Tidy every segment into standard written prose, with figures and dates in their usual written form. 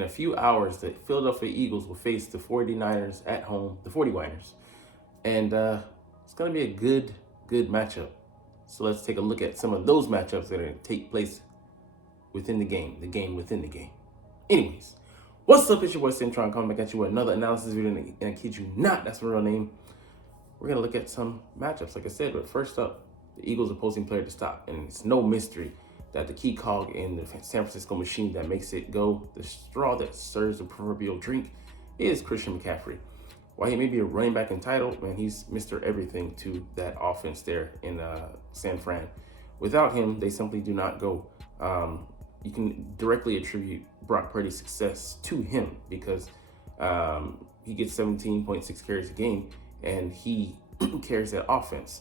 In a few hours, the Philadelphia Eagles will face the 49ers at home, the 40winers. And it's going to be a good matchup. So let's take a look at some of those matchups that are going to take place within the game within the game. Anyways, what's up? It's your boy Centron coming back at you with another analysis video. And I kid you not, that's my real name. We're going to look at some matchups, like I said. But first up, the Eagles opposing player to stop. And it's no mystery that the key cog in the San Francisco machine that makes it go, the straw that stirs the proverbial drink, is Christian McCaffrey. While he may be a running back in title, man, he's Mr. Everything to that offense there in San Fran. Without him, they simply do not go. You can directly attribute Brock Purdy's success to him because he gets 17.6 carries a game, and he carries that offense.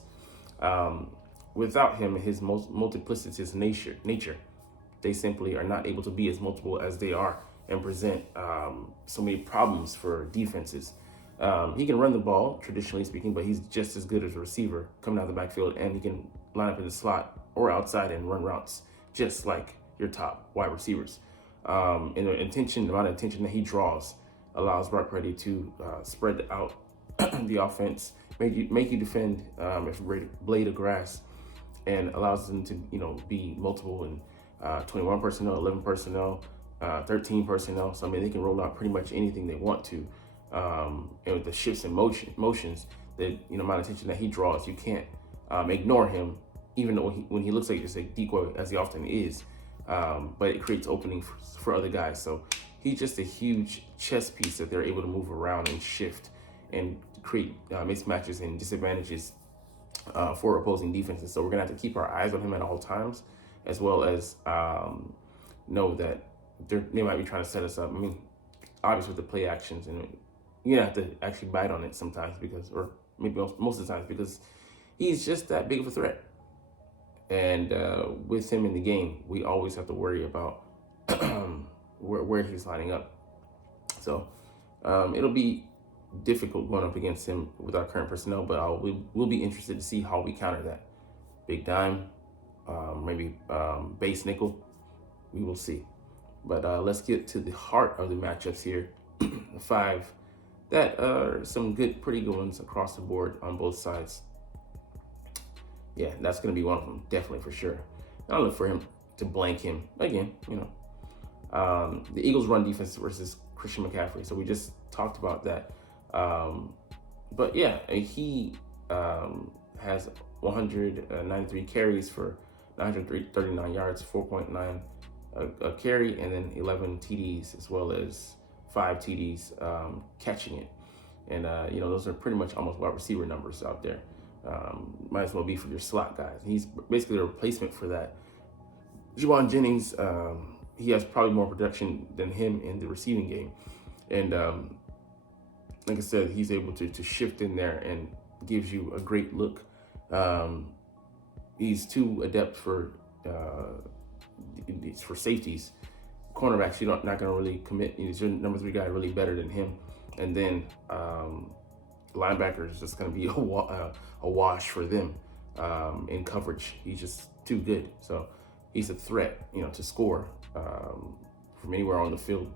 Without him and his multiplicitous nature, they simply are not able to be as multiple as they are and present so many problems for defenses. He can run the ball, traditionally speaking, but he's just as good as a receiver coming out of the backfield, and he can line up in the slot or outside and run routes, just like your top wide receivers. And the amount of attention that he draws allows Brock Purdy to spread out the offense, make you defend a blade of grass, and allows them to be multiple and 21 personnel, 11 personnel, 13 personnel. So I mean, they can roll out pretty much anything they want to. And with the shifts and motions, the amount of attention that he draws, you can't ignore him, even though when he looks like just a decoy, as he often is. But it creates opening for other guys. So he's just a huge chess piece that they're able to move around and shift and create mismatches and disadvantages for opposing defenses. So we're gonna have to keep our eyes on him at all times, as well as know that they might be trying to set us up. I mean, obviously with the play actions, and you're gonna have to actually bite on it sometimes or maybe most of the times, because he's just that big of a threat. And with him in the game, we always have to worry about where he's lining up. So it'll be difficult going up against him with our current personnel, but we'll be interested to see how we counter that. Big dime, maybe base nickel, we will see. But let's get to the heart of the matchups here. The five that are some pretty good ones across the board on both sides. Yeah, that's going to be one of them, definitely, for sure. I'll look for him to blank him again. The Eagles' run defense versus Christian McCaffrey. So we just talked about that. But yeah, he has 193 carries for 939 yards, 4.9 a carry, and then 11 TDs, as well as 5 TDs catching it. And those are pretty much almost wide receiver numbers out there. Might as well be for your slot guys. He's basically a replacement for that. Jauan Jennings, he has probably more production than him in the receiving game. And like I said, he's able to shift in there and gives you a great look. He's too adept for safeties. Cornerbacks, you're not going to really commit. Is your number 3 guy really better than him? And then linebacker is just going to be a wash for them in coverage. He's just too good. So he's a threat, to score from anywhere on the field,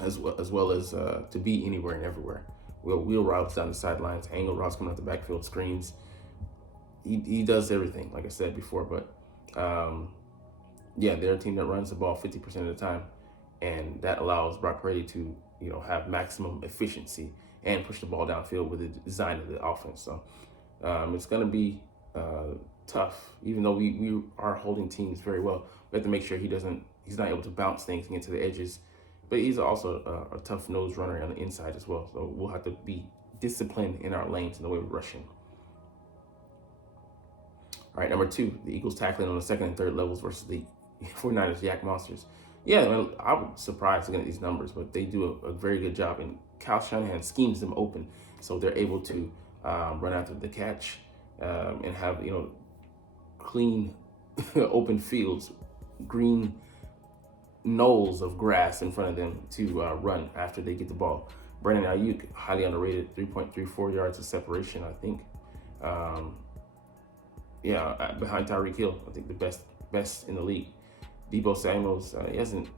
as well as to be anywhere and everywhere. Wheel routes down the sidelines, angle routes coming out the backfield, screens. He does everything, like I said before. But they're a team that runs the ball 50% of the time, and that allows Brock Purdy to have maximum efficiency and push the ball downfield with the design of the offense. So it's going to be tough, even though we are holding teams very well. We have to make sure he's not able to bounce things and get to the edges. But he's also a tough nose runner on the inside as well. So we'll have to be disciplined in our lanes and the way we rush him. All right, number 2, the Eagles tackling on the second and third levels versus the 49ers Yak Monsters. Yeah, I was surprised looking at these numbers, but they do a very good job. And Kyle Shanahan schemes them open, so they're able to run after the catch and have clean, open fields, green knolls of grass in front of them to run after they get the ball. Brandon Ayuk, highly underrated, 3.34 yards of separation, I think. Behind Tyreek Hill, I think the best in the league. Deebo Samuels, he hasn't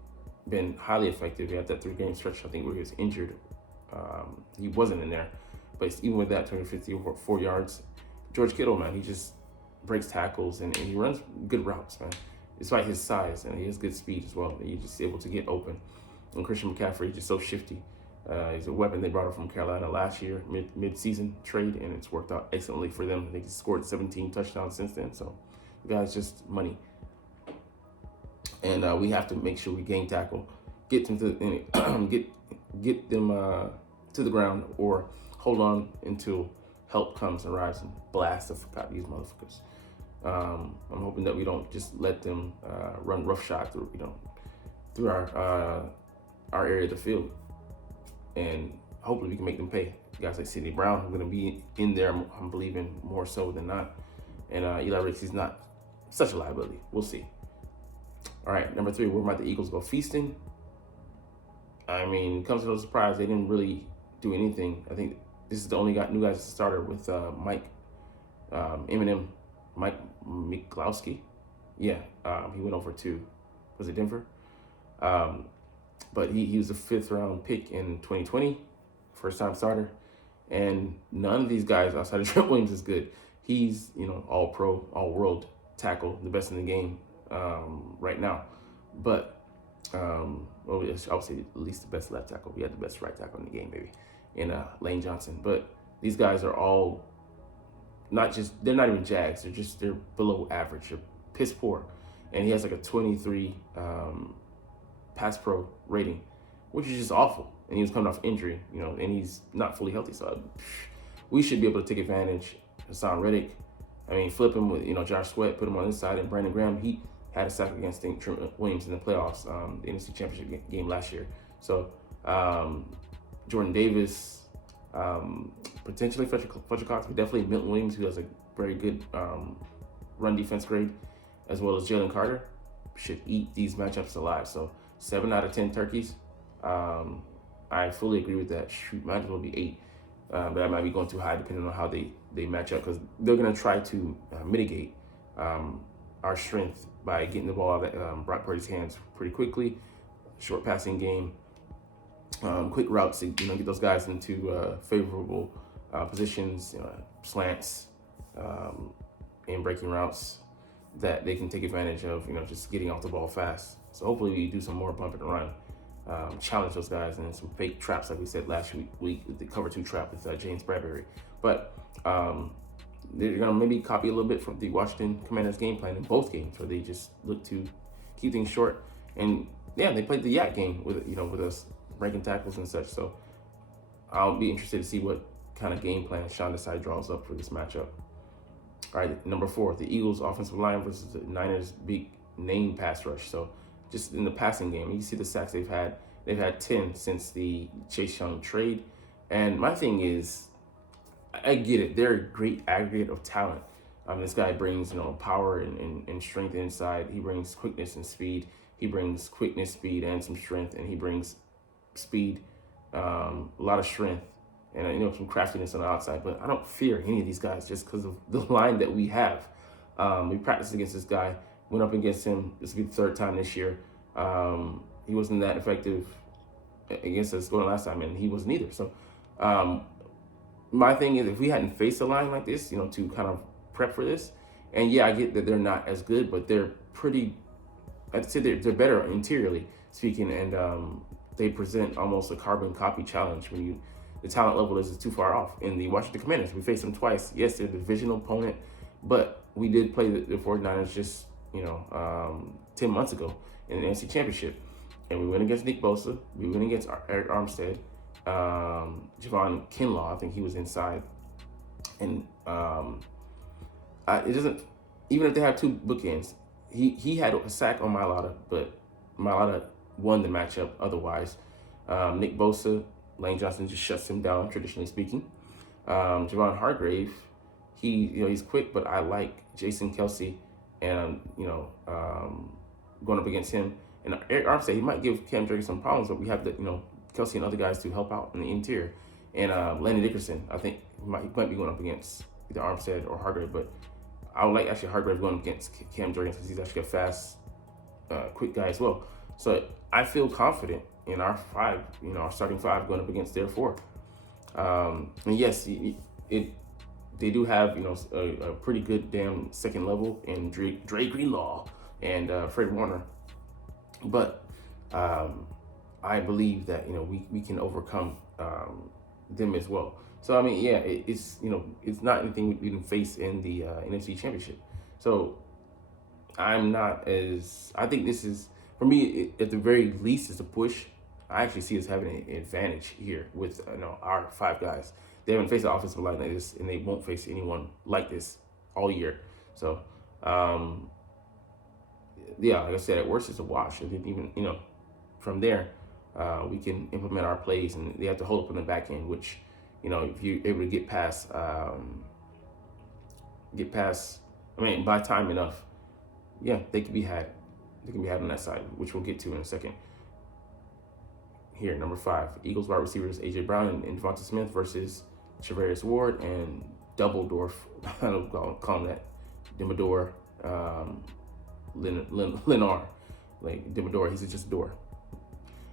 been highly effective. He had that 3-game stretch, I think, where he was injured. He wasn't in there, but even with that, 250 over 4 yards. George Kittle, man, he just breaks tackles and he runs good routes, man. Despite his size, and he has good speed as well. He's just able to get open. And Christian McCaffrey, he's just so shifty. He's a weapon. They brought him from Carolina last year, mid-season trade, and it's worked out excellently for them. I think he's scored 17 touchdowns since then. So the guy's just money. And we have to make sure we game tackle, get them to get them to the ground, or hold on until help comes and arrives and blast the fuck out these motherfuckers. I'm hoping that we don't just let them run roughshod through our area of the field, and hopefully we can make them pay. Guys like Sidney Brown are going to be in there, I'm believing, more so than not. And Eli Ricks, he's not such a liability. We'll see. All right, number 3, where might the Eagles go feasting? I mean, it comes to no surprise, they didn't really do anything. I think this is the only new guys starter with Mike Michalowski. Yeah, he went over to, was it Denver? But he was a 5th-round pick in 2020, first-time starter. And none of these guys outside of Trent Williams is good. He's, all-pro, all-world tackle, the best in the game right now. But, I would say at least the best left tackle. We had the best right tackle in the game, maybe, in Lane Johnson. But these guys are all they're not even Jags. They're below average. They're piss poor. And he has like a 23 pass pro rating, which is just awful. And he was coming off injury, and he's not fully healthy. So we should be able to take advantage. Hassan Reddick, flip him with, Josh Sweat, put him on this side. And Brandon Graham, he had a sack against Trent Williams in the playoffs, the NFC Championship game last year. So Jordan Davis, potentially Fletcher Cox, but definitely Milton Williams, who has a very good run defense grade, as well as Jalen Carter, should eat these matchups alive. So 7 out of 10 turkeys. I fully agree with that. Shoot, might as well be 8. But I might be going too high depending on how they match up, because they're going to try to mitigate our strength by getting the ball out of Brock Purdy's hands pretty quickly. Short passing game, quick routes to get those guys into favorable positions, slants, and breaking routes that they can take advantage of, just getting off the ball fast. So hopefully we do some more bump and run, challenge those guys, and some fake traps like we said last week with the cover 2 trap with James Bradbury. But they're gonna maybe copy a little bit from the Washington Commanders game plan in both games, where they just look to keep things short. And yeah, they played the yak game with with us breaking tackles and such. So I'll be interested to see what kind of game plan Sean Desai draws up for this matchup. All right, number 4, the Eagles offensive line versus the Niners big name pass rush. So just in the passing game, you see the sacks they've had. They've had 10 since the Chase Young trade. And my thing is, I get it. They're a great aggregate of talent. This guy brings, power and strength inside. He brings quickness and speed. He brings quickness, speed, and some strength. And he brings speed, a lot of strength, and some craftiness on the outside. But I don't fear any of these guys just because of the line that we have. We practiced against this guy, went up against him. This will be the 3rd time this year. He wasn't that effective against us going last time, and he wasn't either. So my thing is, if we hadn't faced a line like this, to kind of prep for this, and yeah, I get that they're not as good, but they're pretty, I'd say they're better interiorly speaking, and they present almost a carbon copy challenge when the talent level is too far off. In the Washington Commanders, we faced them twice. Yes, they're a divisional opponent, but we did play the 49ers just 10 months ago in the NFC Championship, and we went against Nick Bosa, we went against Eric Armstead, Javon Kinlaw, I think he was inside, and it doesn't, even if they have 2 bookends, he had a sack on Mailata, but Mailata won the matchup otherwise. Nick Bosa, Lane Johnson just shuts him down, traditionally speaking. Javon Hargrave, he's quick, but I like Jason Kelce, and going up against him. And Eric Armstead, he might give Cam Drake some problems, but we have the Kelce and other guys to help out in the interior. And Landon Dickerson, I think he might be going up against either Armstead or Hargrave, but I would like actually Hargrave going against Cam Drake because he's actually a fast, quick guy as well. So I feel confident in our five, our starting five going up against their four. And yes, it they do have a pretty good damn second level in Dre Greenlaw and Fred Warner, but I believe that we can overcome them as well. So I mean, yeah, it's not anything we didn't face in the NFC Championship. So I think this is, for me, at the very least, it's a push. I actually see us having an advantage here with our five guys. They haven't faced an offensive line like this, and they won't face anyone like this all year. So, yeah, like I said, at worst it's a wash. And then even from there, we can implement our plays, and they have to hold up on the back end. Which, if you're able to get past, I mean, by time enough, yeah, they can be had. They can be had on that side, which we'll get to in a second. Here, number 5, Eagles wide receivers A.J. Brown and Devonta Smith versus Charvarius Ward and Doubledorf. I don't call him that. Demodor, Lenar. Like, Demodor, he's just a door.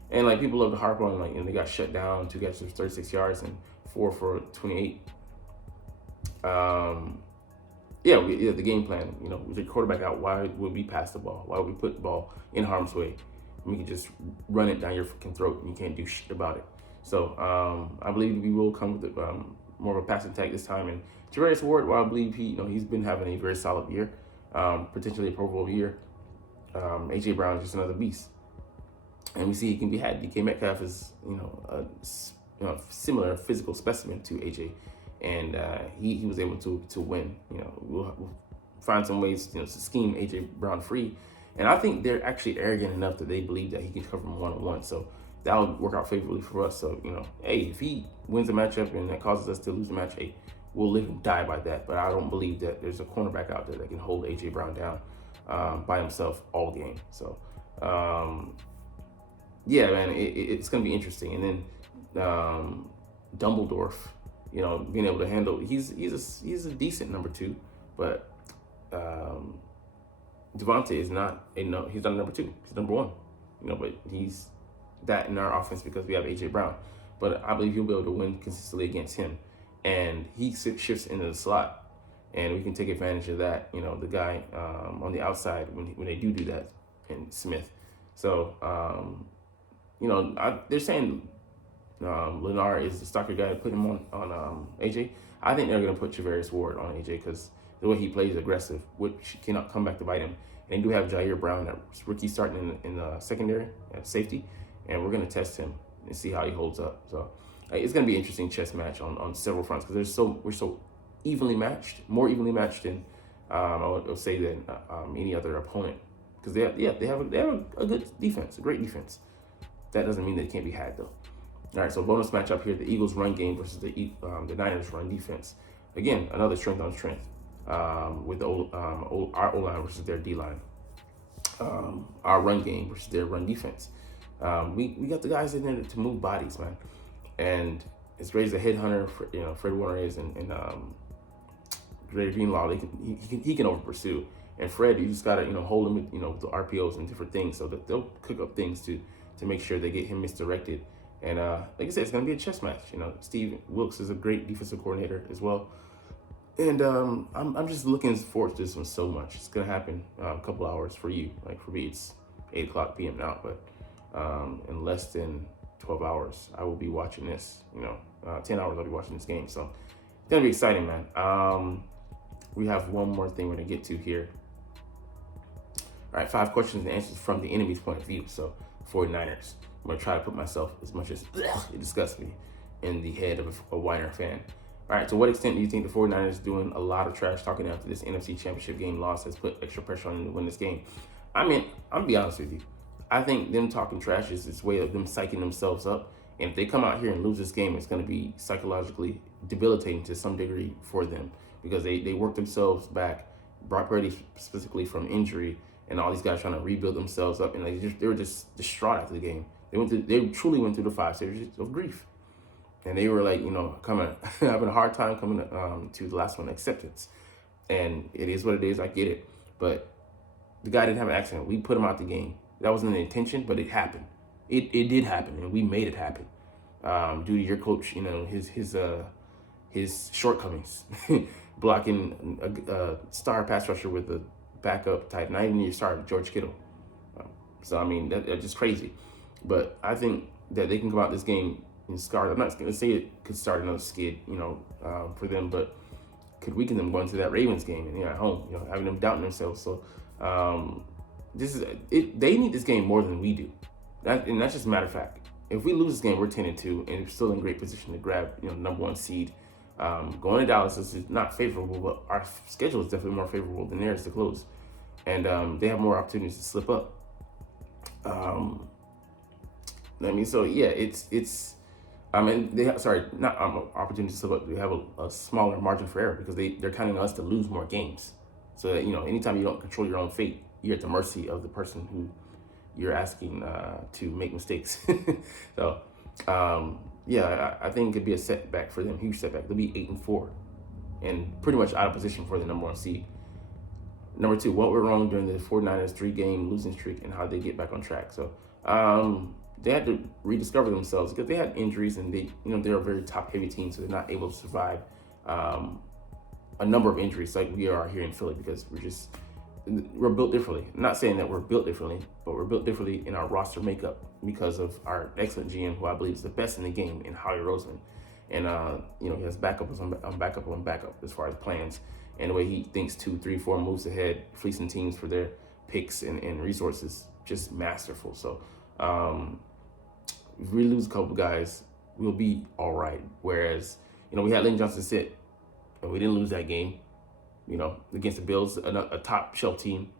And, like, people love to harp on, like, they got shut down, 2 catches for 36 yards and 4 for 28. Yeah, the game plan, with the quarterback out, why would we pass the ball? Why would we put the ball in harm's way? We can just run it down your freaking throat and you can't do shit about it. So I believe we will come with more of a passing attack this time. And Charvarius Ward, well, I believe he's been having a very solid year, potentially a Pro Bowl year. A.J. Brown is just another beast. And we see he can be had. DK Metcalf is, a similar physical specimen to A.J., and he was able to win. We'll find some ways to scheme A.J. Brown free. And I think they're actually arrogant enough that they believe that he can cover him one-on-one. So that would work out favorably for us. So, hey, if he wins the matchup and that causes us to lose the match, hey, we'll live and die by that. But I don't believe that there's a cornerback out there that can hold A.J. Brown down by himself all game. So, yeah, man, it's going to be interesting. And then Dumbledore, being able to handle, he's a decent number 2, but Devonta is not he's not number 2. He's number 1. But he's that in our offense because we have A.J. Brown. But I believe he'll be able to win consistently against him. And he shifts into the slot, and we can take advantage of that. The guy on the outside when they do that, and Smith. So, they're saying Lenar is the stalker guy to put him on AJ. I think they're going to put Charvarius Ward on AJ because the way he plays aggressive, which cannot come back to bite him. And they do have Jair Brown, that rookie, starting in the secondary at safety, and we're going to test him and see how he holds up. So it's going to be an interesting chess match on several fronts because we're so evenly matched, more evenly matched than I would say than any other opponent, because they have a good defense, a great defense. That doesn't mean they can't be had though. All right, so bonus matchup here: the Eagles' run game versus the Niners' run defense. Again, another strength on strength with our O-line versus their D-line. Our run game versus their run defense. We got the guys in there to move bodies, man. And as great as a headhunter, Fred Warner is, and Dre Greenlaw, he can over pursue. And Fred, you just gotta hold him with the RPOs and different things, so that they'll cook up things to make sure they get him misdirected. And like I said, it's gonna be a chess match. Steve Wilks is a great defensive coordinator as well. And I'm just looking forward to this one so much. It's gonna happen a couple hours for you. Like for me, it's 8:00 p.m. now, but in less than 12 hours, I will be watching this. 10 hours I'll be watching this game. So it's gonna be exciting, man. We have one more thing we're gonna get to here. All right, 5 questions and answers from the enemy's point of view. So 49ers. I'm gonna try to put myself, as much as it disgusts me, in the head of a Weiner fan. All right, to what extent do you think the 49ers doing a lot of trash talking after this NFC Championship game loss has put extra pressure on them to win this game? I mean, I'm gonna be honest with you. I think them talking trash is this way of them psyching themselves up. And if they come out here and lose this game, it's gonna be psychologically debilitating to some degree for them, because they worked themselves back, Brock Purdy specifically, from injury, and all these guys trying to rebuild themselves up, and they were just distraught after the game. They truly went through the 5 stages of grief. And they were like, having a hard time coming to the last one, acceptance. And it is what it is. I get it. But the guy didn't have an accident. We put him out the game. That wasn't the intention, but it happened. It did happen, and we made it happen due to your coach. His shortcomings, blocking a star pass rusher with a backup type, not even your star George Kittle. So I mean that's just crazy. But I think that they can come out this game and scarred. I'm not going to say it could start another skid, for them, but could weaken them going to that Ravens game and at home, having them doubting themselves. So this is it. They need this game more than we do. And that's just a matter of fact. If we lose this game, we're 10-2, and we're still in great position to grab number one seed. Going to Dallas is not favorable, but our schedule is definitely more favorable than theirs to close, and they have more opportunities to slip up. So yeah, it's. They have, not opportunities to slip up. They have a smaller margin for error because they're counting on us to lose more games. So that, anytime you don't control your own fate, you're at the mercy of the person who you're asking to make mistakes. So, I think it could be a setback for them, huge setback. They'll be 8-4, and pretty much out of position for the number one seed. Number two, what went wrong during the 49ers 3-game losing streak and how they get back on track. So they had to rediscover themselves because they had injuries and they're a very top-heavy team, so they're not able to survive a number of injuries like we are here in Philly because we're built differently. I'm not saying that we're built differently, but we're built differently in our roster makeup because of our excellent GM, who I believe is the best in the game, in Howie Roseman. And, he has backup on backup as far as plans and the way he thinks 2, 3, 4 moves ahead, fleecing teams for their picks and resources, just masterful. So if we lose a couple guys, we'll be all right. Whereas, we had Lane Johnson sit, and we didn't lose that game. Against the Bills, a top shelf team.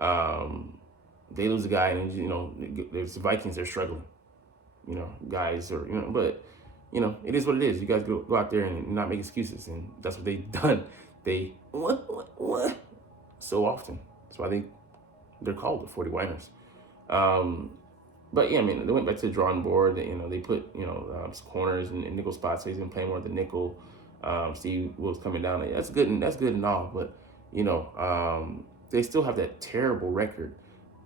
They lose a guy, and there's the Vikings. They're struggling. Guys are but it is what it is. You guys go out there and not make excuses, and that's what they've done. They what so often. That's why they're called the 49ers. But yeah, they went back to the drawing board. They put some corners and nickel spots. So he's been playing more of the nickel. Steve Wills coming down. That's good and all, but they still have that terrible record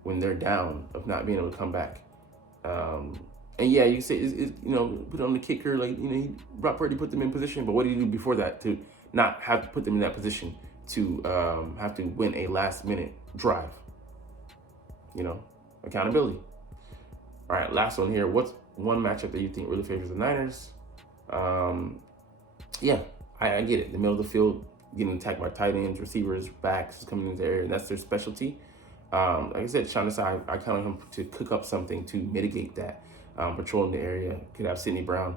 when they're down of not being able to come back. And yeah, you say put on the kicker, Brock Purdy put them in position, but what did he do before that to not have to put them in that position to have to win a last minute drive? Accountability. All right, last one here. What's one matchup that you think really favors the Niners? Yeah, I get it. The middle of the field, getting attacked by tight ends, receivers, backs coming into the area. That's their specialty. Like I said, Sean Desai, I count on him to cook up something to mitigate that. Patrolling the area. Could have Sidney Brown,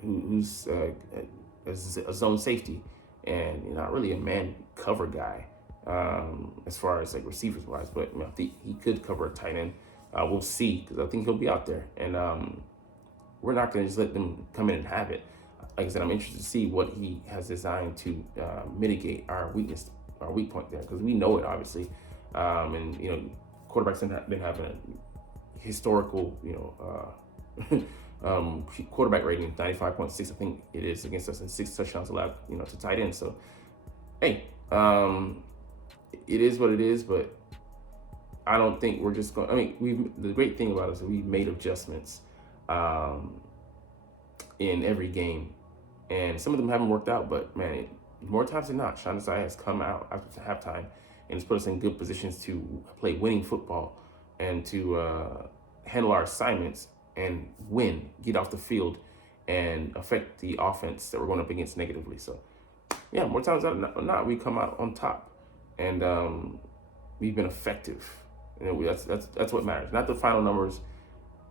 who's a zone safety and not really a man cover guy as far as receivers wise. But I think he could cover a tight end. We'll see, because I think he'll be out there, and we're not going to just let them come in and have it. Like I said, I'm interested to see what he has designed to mitigate our weak point there, because we know it obviously, and quarterbacks been having a historical quarterback rating 95.6, I think it is, against us, and 6 touchdowns allowed to tight end. So hey, it is what it is, but I don't think we're just going. The great thing about us is we've made adjustments in every game, and some of them haven't worked out. But man, more times than not, Sean Desai has come out after halftime and has put us in good positions to play winning football and to handle our assignments and win, get off the field, and affect the offense that we're going up against negatively. So yeah, more times than not, we come out on top, and we've been effective. That's what matters, not the final numbers.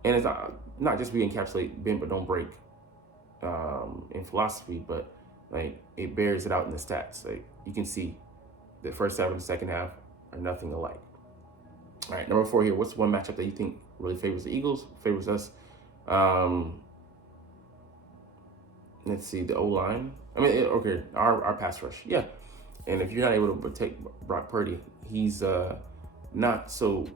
And it's not just we encapsulate bend but don't break in philosophy, but it bears it out in the stats. You can see the first half and the second half are nothing alike. All right, number 4 here. What's one matchup that you think really favors the Eagles, favors us? Let's see, the O-line. Okay, our pass rush. Yeah, and if you're not able to protect Brock Purdy, he's not so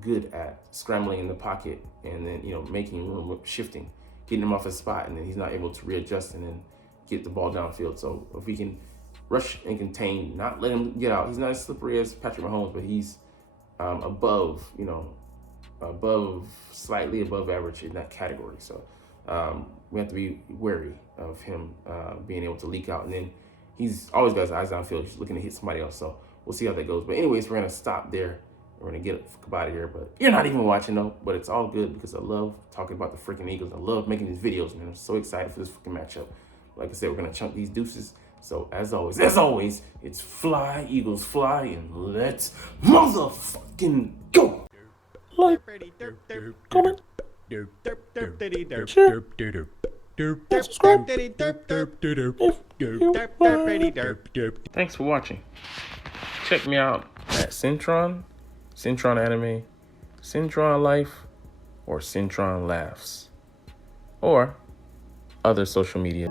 good at scrambling in the pocket and then making room, shifting, getting him off his spot, and then he's not able to readjust and then get the ball downfield. So if we can rush and contain, not let him get out. He's not as slippery as Patrick Mahomes, but he's above, slightly above average in that category. So we have to be wary of him being able to leak out. And then he's always got his eyes downfield. He's looking to hit somebody else. So we'll see how that goes. But anyways, we're going to stop there. We're going to get out of here. But you're not even watching, though. But it's all good because I love talking about the freaking Eagles. I love making these videos, man. I'm so excited for this freaking matchup. Like I said, we're going to chunk these deuces. So as always, it's fly, Eagles fly, and let's motherfucking go. Like, comment, share, subscribe Thanks for watching. Check me out at Centron Anime, Centron Life, or Centron Laughs, or other social media.